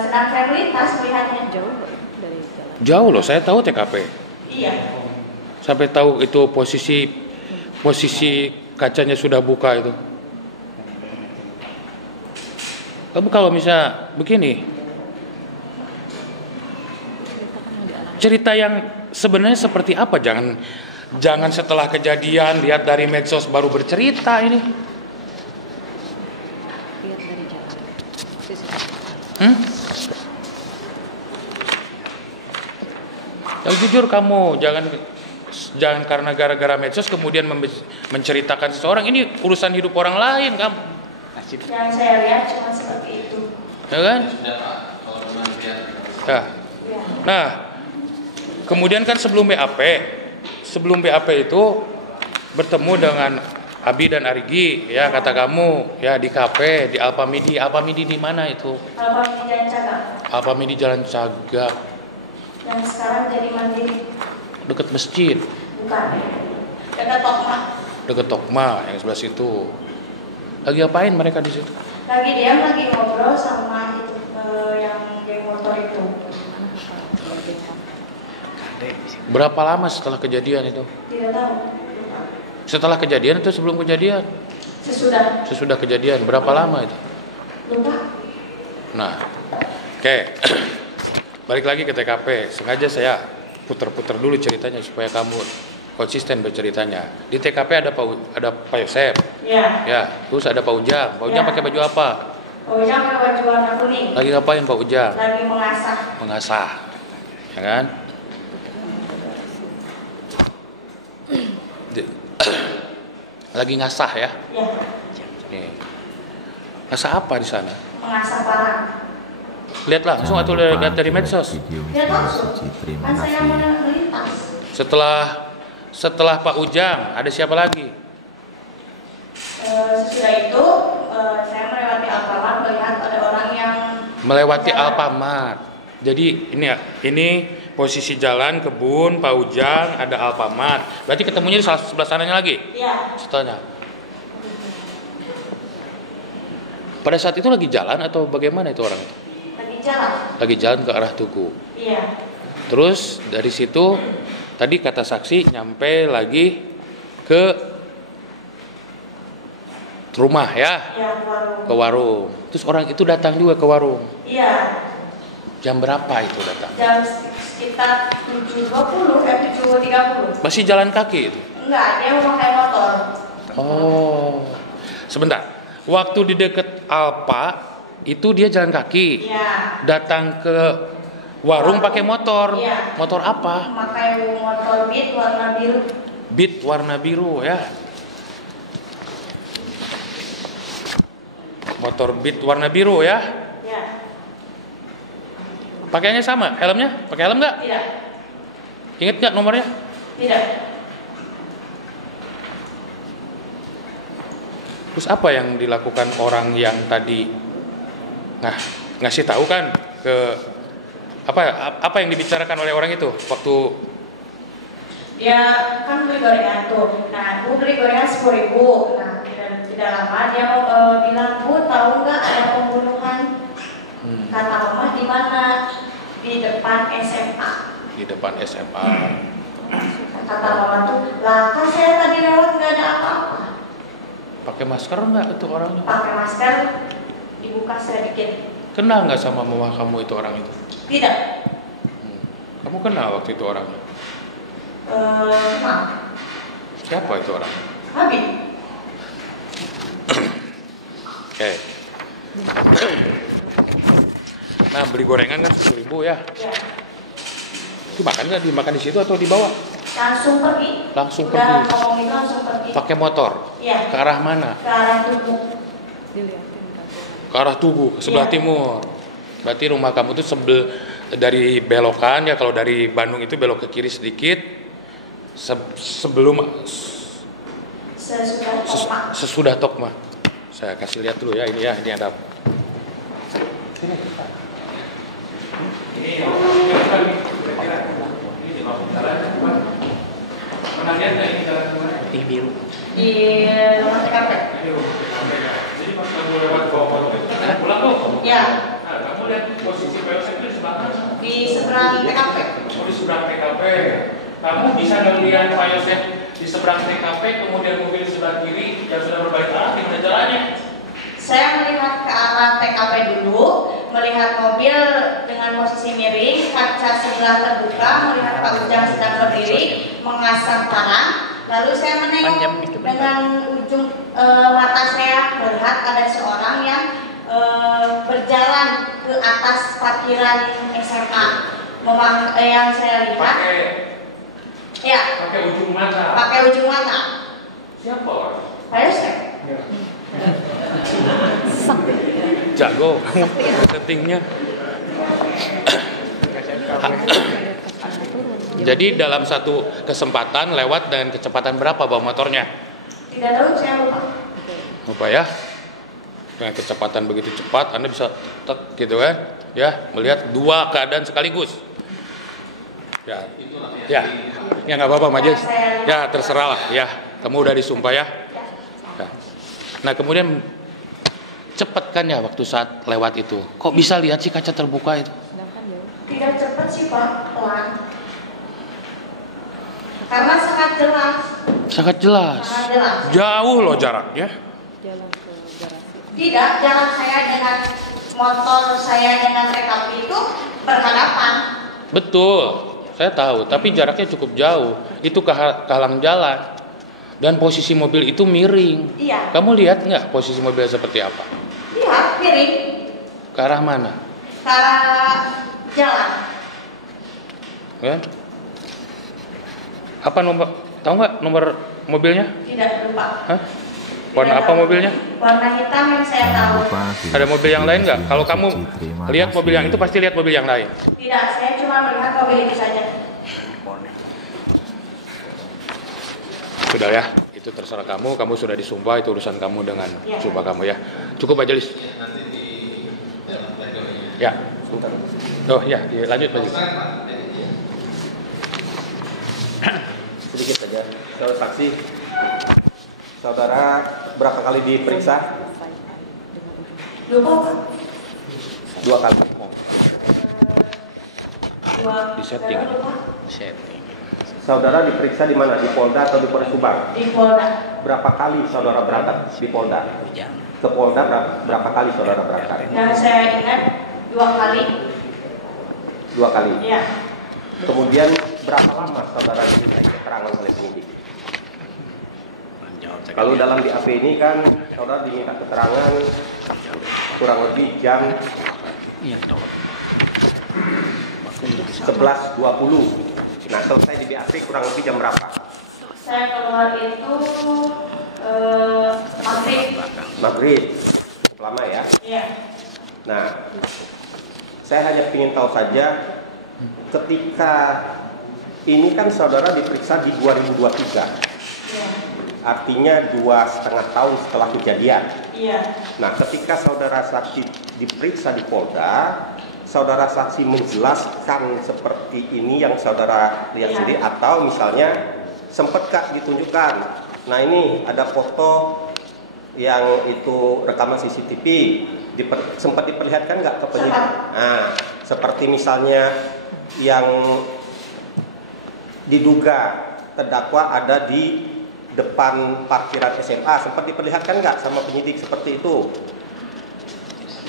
sedang saya melintas melihatnya. Jauh nggak dari jalan? Jauh loh, saya tahu TKP. Iya. Sampai tahu itu posisi kacanya sudah buka itu. Kamu kalau misalnya begini, cerita yang sebenarnya seperti apa? Jangan setelah kejadian lihat dari medsos baru bercerita ini. Lihat dari jalan. Yang jujur kamu jangan karena gara-gara medsos kemudian menceritakan seseorang. Ini urusan hidup orang lain kamu. Yang saya lihat cuma seperti itu. Ya kan? Ya. Nah, kemudian kan sebelum BAP itu bertemu dengan Abi dan Arigi, ya kata kamu, ya di kafe di Alpamidi. Alpamidi di mana itu? Alpamidi Jalan Cagak. Alpamidi Jalan Cagak. Yang sekarang jadi Mandiri. Dekat masjid. Bukan. Dekat Tokma. Dekat Tokma yang sebelah situ. Lagi apain mereka di situ? Lagi ngobrol sama itu yang geng motor itu. Berapa lama setelah kejadian itu? Tidak tahu. Setelah kejadian atau sebelum kejadian? Sesudah kejadian. Berapa lama itu? Lupa. Nah, oke. Balik lagi ke TKP. Sengaja saya putar-putar dulu ceritanya supaya kamu konsisten berceritanya. Di TKP ada Pak Yosep. Ya. Ya, terus ada Pak Ujang. Pak Ujang pakai baju apa? Pak Ujang pakai baju warna kuning. Lagi ngapain Pak Ujang? Lagi mengasah. Mengasah. Ya kan? Lagi ngasah ya? Ya. Nih. Ngasah apa di sana? Mengasah parang. Lihat langsung atau lihat dari medsos? Lihat langsung. Kan saya melintas. Setelah Pak Ujang, ada siapa lagi? Sesudah itu saya melewati Alfamart melihat ada orang yang Melewati Alfamart. Jadi ini posisi jalan kebun Pak Ujang, ada Alfamart. Berarti ketemunya di sebelah sananya lagi? Iya. Setelahnya. Pada saat itu lagi jalan atau bagaimana itu orang? Lagi jalan ke arah Tugu. Iya. Terus dari situ tadi kata saksi nyampe lagi ke rumah ya? Iya, warung. Ke warung. Terus orang itu datang juga ke warung. Iya. Jam berapa itu datang? Jam sekitar 7.20 7.30. Masih jalan kaki itu? Enggak, dia mau pakai motor. Oh. Sebentar. Waktu di dekat Alpa itu dia jalan kaki. Iya. Datang ke warung pakai motor. Iya. Motor apa? Pakai motor Beat warna biru. Beat warna biru ya. Motor Beat warna biru ya. Iya. Pakaiannya sama, helmnya? Pakai helm nggak? Tidak. Ingat nggak nomornya? Tidak. Terus apa yang dilakukan orang yang tadi ngasih tahu kan ke apa yang dibicarakan oleh orang itu waktu Dia kan beli gorengan tuh. Nah, Bu beli gorengan 10.000. Nah, tidak lama dia mau bilang, Bu tahu nggak ada pembunuhan? Kata Mama di mana? Di depan SMA. di depan SMA? Kata Mama tuh, lah kan saya tadi lewat nggak ada apa-apa. Pakai masker nggak itu orangnya? Pakai masker, dibuka sedikit. Kenal nggak sama mama kamu itu orang itu? Tidak. Kamu kenal waktu itu orangnya? Nah, Siapa itu orang? Habib. Oke. Nah, beli gorengan kan 10.000 ya. Ya. Dimakan nggak? Dimakan di situ atau dibawa? Langsung pergi. Langsung Udah pergi. ngomong itu langsung pergi. Pakai motor? Iya. Ke arah mana? Ke arah Tugu. Dilihatin kan. Ke arah Tugu, ke sebelah Iya. timur. Berarti rumah kamu tuh dari belokan ya, kalau dari Bandung itu belok ke kiri sedikit. Sebelum sesudah Tokma. Saya kasih lihat dulu ya, ini ada. Pernah lihat nggak ini jalan kemana? Di biru. Di rumah TKP. Jadi pas kamu lewat bawah motor itu, pulang kok? Ya, Nah, kamu lihat posisi POSEK itu di sebelah mana? di seberang TKP. Oh, di seberang TKP. Kamu bisa ngelihat Pak Yosef di seberang TKP, kemudian mobil di sebelah kiri yang sudah berbalik arah, gimana jalannya? Saya melihat ke arah TKP dulu, melihat mobil dengan posisi miring, kaca sebelah terbuka, melihat Pak Ujang sedang berdiri, mengasah tangan. Lalu saya menengok dengan ujung mata saya melihat ada seorang yang berjalan ke atas parkiran SMA. Yang saya lihat, Pakai ujung mata. pakai ujung mata. Siapa orang? Pak Yosef. Jago kamu pentingnya. Jadi dalam satu kesempatan lewat dengan kecepatan berapa bawa motornya? Tidak tahu, saya lupa. Lupa ya? Dengan kecepatan begitu cepat Anda bisa tek gitu kan? Ya, melihat dua keadaan sekaligus. Ya. Ya. Ya nggak apa-apa Majelis. Ya, terserah lah ya. Kamu udah disumpah ya. Ya. Nah, kemudian cepat kan ya waktu saat lewat itu. Kok bisa lihat sih kaca terbuka itu? Tidak cepat sih Pak, pelan. Karena sangat jelas. Sangat jelas. Sangat jelas. Jauh loh jaraknya. Jalan ke garasi. Tidak, jalan saya dengan motor saya dengan TKP itu berhadapan. Betul, saya tahu. Tapi jaraknya cukup jauh. Itu kehalang jalan. Dan posisi mobil itu miring. Iya. Kamu lihat nggak posisi mobil seperti apa? Lihat, miring. Ke arah mana? Ke arah jalan. Kan? Apa nomor? Tahu nggak nomor mobilnya? Tidak, lupa. Hah? Warna Tidak apa tahu. mobilnya? Warna hitam yang saya tahu. Ada mobil yang lain nggak? Kalau kamu lihat mobil yang itu pasti lihat mobil yang lain. Tidak, saya cuma melihat mobil itu saja. Sudah ya, itu terserah kamu. Kamu sudah disumpah, itu urusan kamu dengan Ya. sumpah kamu ya. Cukup Majelis. Ya. Oh ya, lanjut Majelis. Sedikit saja, saudara saksi, saudara berapa kali diperiksa? Lupa Pak. 2 kali. Di setting. Lupa. Setting. Saudara diperiksa di mana? Di Polda atau di Polres Subang? Di Polda. Berapa kali saudara berangkat di Polda? Ke Polda berapa kali saudara berangkat? Dan saya ingat 2 kali. 2 kali. Ya. Kemudian berapa lama saudara dimintai keterangan oleh penyidik? Kalau dalam BAP ini kan saudara diminta keterangan kurang lebih jam 11.20. Nah, selesai di BAP kurang lebih jam berapa? Saya keluar itu maghrib. Maghrib. Cukup lama ya. Iya. Nah, saya hanya ingin tahu saja ketika ini kan saudara diperiksa di 2023. Iya. Artinya 2,5 tahun setelah kejadian. Iya. Nah, ketika saudara saksi diperiksa di Polda, saudara saksi menjelaskan seperti ini yang saudara lihat Iya. sendiri, atau misalnya sempat Kak ditunjukkan, nah ini ada foto yang itu rekaman CCTV, sempat diperlihatkan nggak ke penyidik? Nah, seperti misalnya yang diduga terdakwa ada di depan parkiran SMA, sempat diperlihatkan nggak sama penyidik seperti itu?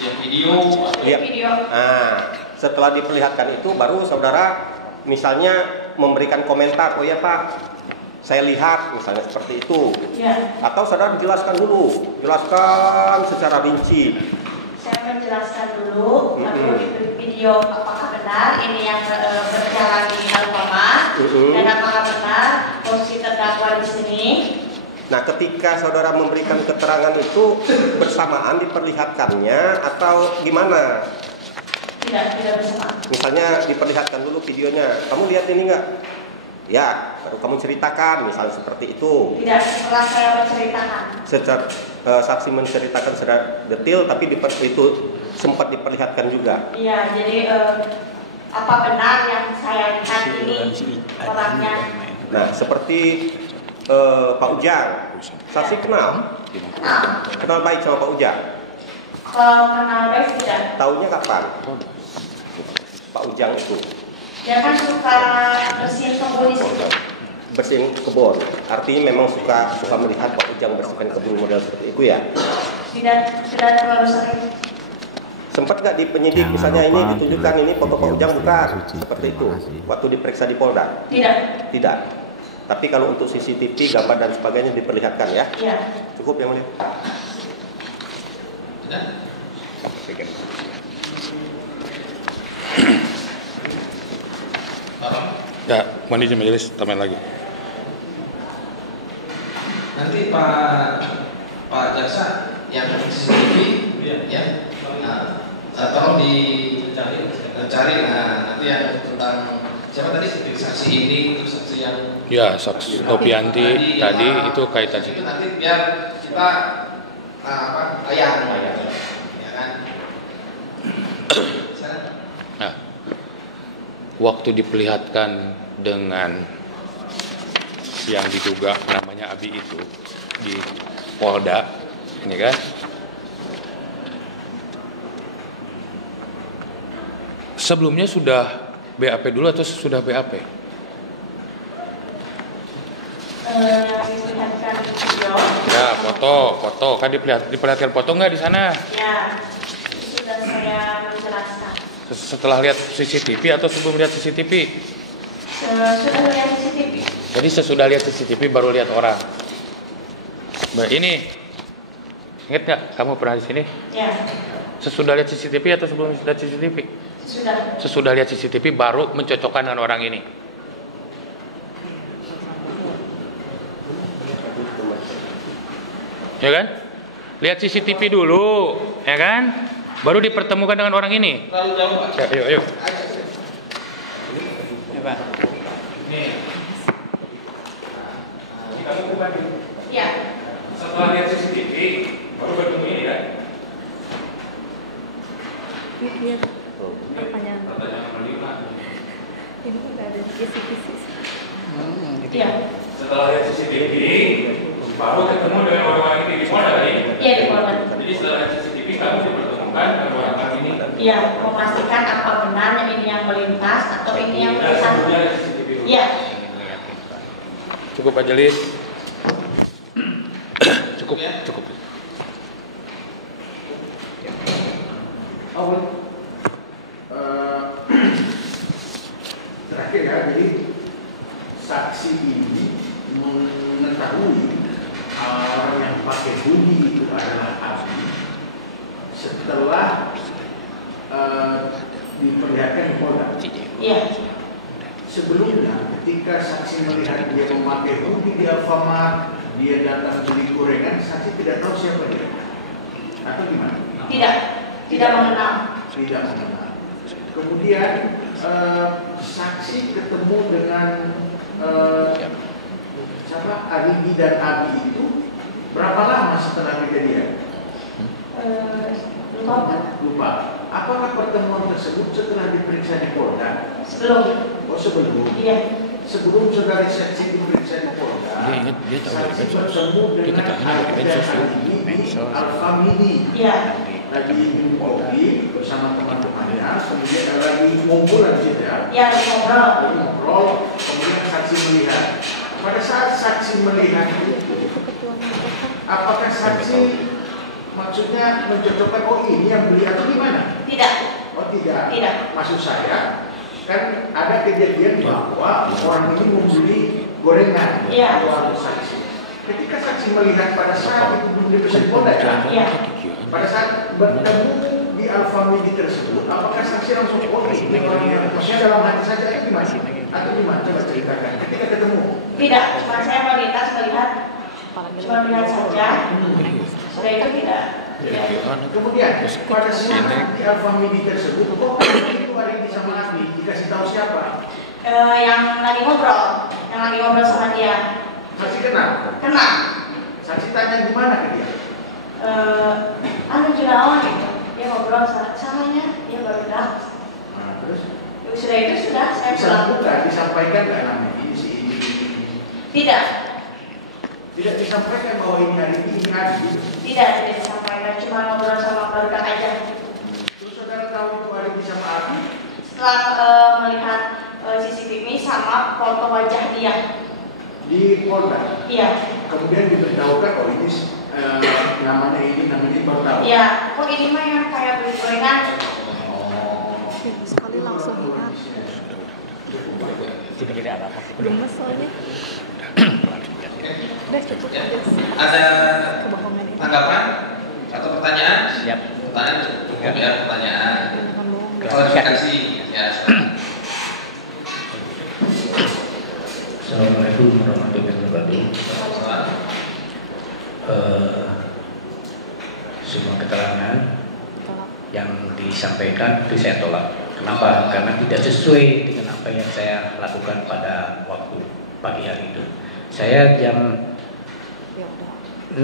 Video. Lihat. Video. Nah, setelah diperlihatkan itu baru saudara misalnya memberikan komentar, oh ya Pak, saya lihat misalnya seperti itu. Iya. Atau saudara jelaskan dulu, jelaskan secara rinci. Saya menjelaskan dulu, lalu di video apakah benar ini yang berjalan di Alfamart dan apakah benar posisi terdakwa di sini. Nah, ketika saudara memberikan keterangan itu bersamaan diperlihatkannya atau gimana? Tidak bersamaan. Misalnya diperlihatkan dulu videonya, kamu lihat ini enggak? Ya, baru kamu ceritakan, misalnya seperti itu. Tidak, setelah saya menceritakan. Secara saksi menceritakan secara detail, tapi itu sempat diperlihatkan juga. Iya, jadi apa benar yang saya lihat ini orangnya Nah, seperti Pak Ujang, saksi kenal baik sama Pak Ujang. Kalau kenal baik tidak. Tahunya kapan? Pak Ujang itu Dia kan suka bersihin kebun di situ. bersihin kebun. Artinya memang suka melihat Pak Ujang bersihkan kebun model seperti itu ya. Tidak terlalu sering. Sempat nggak di penyidik Jangan misalnya ini lupa ditunjukkan ini foto Pak video Ujang bukan suci. seperti itu Terima kasih. waktu diperiksa di Polda? Tidak. Tidak. Tapi kalau untuk CCTV, gambar dan sebagainya diperlihatkan ya. Iya. Cukup yang mulia. Sudah? Tolong. Ya, mandi di majelis tambahin lagi. Nanti Pak Jaksa yang CCTV ya, tolong dicari. Nanti yang tentang siapa tadi saksi ini, terus saksi yang Ya, saksi Nopianti tadi itu kaitan itu nanti biar kita tayang ya kan. Nah, waktu diperlihatkan dengan yang diduga namanya Abi itu di Polda, ini kan, sebelumnya sudah BAP dulu atau sudah BAP? Diperlihatkan video. Ya, foto, kan diperlihatkan foto nggak di sana? Ya, sudah saya menjelaskan. Setelah lihat CCTV atau sebelum lihat CCTV? Sudah lihat CCTV. Jadi sesudah lihat CCTV baru lihat orang. Nah, ini ingat nggak kamu pernah di sini? Ya, Sesudah lihat CCTV atau sebelum lihat CCTV? sudah. Sesudah lihat CCTV baru mencocokkan dengan orang ini. Ya kan? Lihat CCTV dulu, ya kan? Baru dipertemukan dengan orang ini. Terlalu jauh Pak. Ya, ayo. Kamu bukan. Ya. Setelah lihat CCTV baru bertemu ini kan? Iya. Pertanyaan. Pertanyaan kelima. Ini nggak ada kisi-kisi. Ya. Setelah lihat CCTV baru ketemu dengan orang ini di mana tadi? Iya, di Polda. Jadi setelah lihat CCTV kamu dipertemukan dengan orang ini. Iya, memastikan apa benar ini yang melintas atau ini yang Sebelumnya melintas. lihat CCTV dulu. Iya. Cukup aja Lis. Cukup. Terakhir ya, jadi saksi ini mengetahui orang yang pakai hoodie itu adalah Abi setelah diperlihatkan di Polda. Iya. Sebelumnya ketika saksi melihat dia memakai hoodie di Alfamart, dia datang beli gorengan, saksi tidak tahu siapa dia atau gimana? Tidak mengenal. Tidak mengenal. Kemudian saksi ketemu dengan siapa? Alibi dan Abi itu berapa lama setelah kejadian? Lupa. Apakah pertemuan tersebut setelah diperiksa di Polda? Sebelum. Oh, sebelum. Iya. Sebelum saudari saksi diperiksa di Polda, Dia ingat, dia tahu dari saksi medsos. bertemu Dia dengan ketahuinya dari Alibi medsos, dan tuh. Alibi di Medsos. Alfamidi. Iya. Lagi minum kopi bersama teman-temannya, kemudian lagi ngomong di situ ya. Iya, ngobrol. Lagi ngobrol, kemudian saksi melihat. Pada saat saksi melihat itu, apakah saksi maksudnya mencocokkan oh ini yang beli atau gimana? Tidak. Oh tidak. Tidak. Maksud saya kan ada kejadian bahwa orang ini membeli gorengan. Iya. Oleh saksi. Ketika saksi melihat pada saat itu belum diperiksa di Polda ya. Iya. Pada saat bertemu di Alfamidi tersebut, apakah saksi langsung oh ini orang yang maksudnya dalam hati saja itu gimana? Atau gimana? Coba ceritakan. Ketika ketemu. Tidak. Cuma saya melihat saja. Sudah itu tidak. Ya. Kemudian pada saat di Alfamidi tersebut, kok itu ada yang sama Abi dikasih tahu siapa? Yang lagi ngobrol sama dia. Saksi kenal. Kenal. Saksi tanya gimana ke dia? Jurawan gitu. Dia ngobrol samanya, dia baru datang. Nah, terus Sudah itu sudah saya bisa pulang. buka, disampaikan nggak namanya ini si ini Tidak. Tidak disampaikan bahwa ini hari ini hari. Tidak disampaikan, cuma ngobrol sama keluarga aja. Terus saudara tahu itu hari ini sama Abi? Setelah melihat CCTV sama foto wajah dia. Di Polda. Iya. Kemudian diberitahukan oh ini namanya baru tahu. Iya, kok ini mah yang kayak beli gorengan. Sekali langsung lihat. Tidak ada apa. Gemes soalnya. Udah cukup Ya. aja. Ada Kebohongan ini. tanggapan atau pertanyaan? Siap. Pertanyaan cukup ya, pertanyaan. Bukan bohong. Klarifikasi ya. Assalamualaikum warahmatullahi wabarakatuh. Semua keterangan yang disampaikan itu saya tolak. Kenapa? Karena tidak sesuai dengan apa yang saya lakukan pada waktu pagi hari itu. Saya jam 6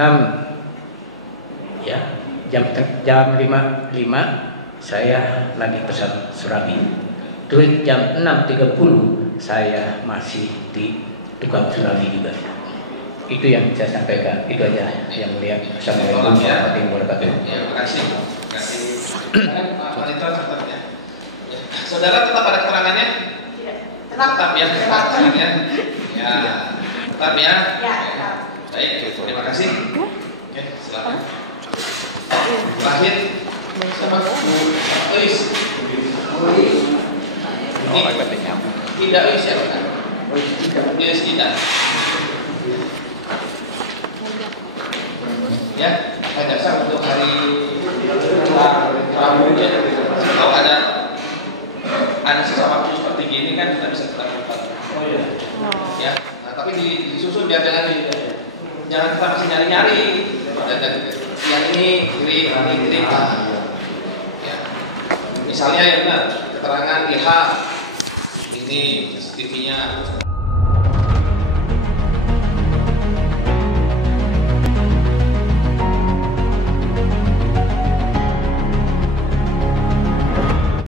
ya, jam 5 saya lagi pesan surabi. Terus jam 6.30 saya masih di tukang surabi juga. Itu yang saya sampaikan. Itu aja yang mulia. Assalamualaikum warahmatullahi wabarakatuh. Ya, terima kasih. Terima kasih. Pak Wanita tetap ya. Saudara tetap ada keterangannya? Tetap ya. Tetap ya. Ya. Tetap ya. Ya. Baik, terima kasih. Oke, silakan. Terakhir sama Uis. Tidak Uis ya, Pak. Uis tidak. Ya, Pak Jaksa untuk hari Rabu ya. Kalau ada sisa waktu seperti gini kan kita bisa lakukan. Oh iya. Ya, nah, tapi disusun biar jangan kita masih nyari-nyari. Yang ini kiri, yang ini kiri. Ya. Misalnya ya benar, keterangan lihat ini CCTV-nya.